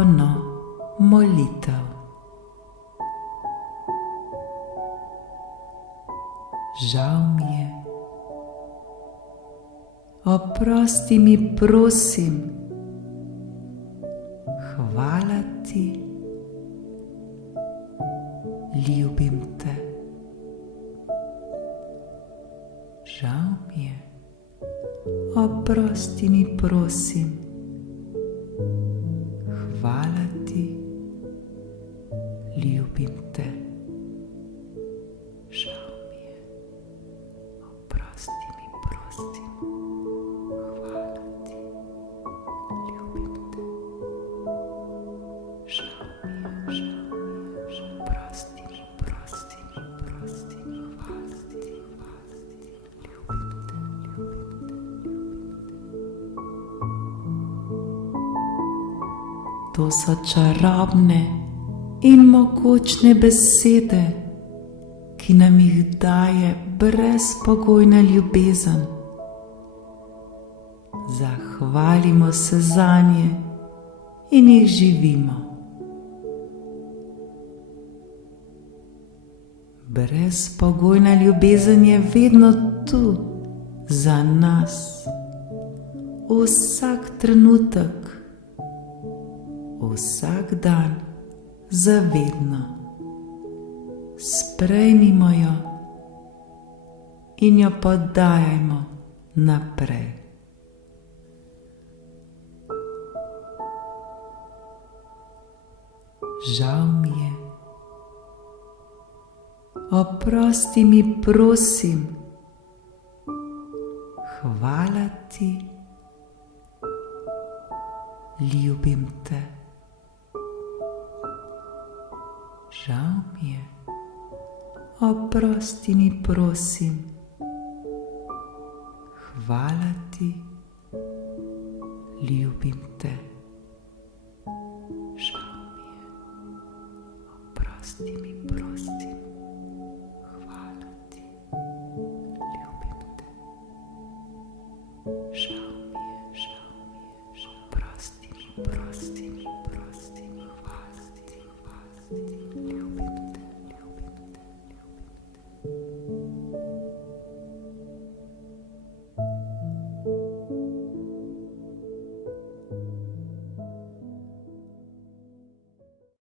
telefono molitev. Žal mi je. Oprosti mi, prosim. Hvala ti. Ljubim te. Žal mi je. Oprosti mi, prosim. Hvala ti. Ljubim te. Žal mi je. Oprosti mi, prosim. Hvala ti. Ljubim te. Žal mi je. Oprosti mi, prosim. Hvala ti. Ljubim te. To so čarobne in mogočne besede, ki nam jih daje brezpogojna ljubezen. Zahvalimo se zanje in jih živimo. Brezpogojna ljubezen je vedno tu za nas, vsak trenutek, vsak dan, zavedno. Sprejmimo jo in jo podajajmo naprej. Žal mi je. Oprosti mi, prosim. Hvala ti. Ljubim te. Žal mi je. Oprosti mi, prosim. Hvala ti. Ljubim te. Žal mi je. Oprosti mi, prosim.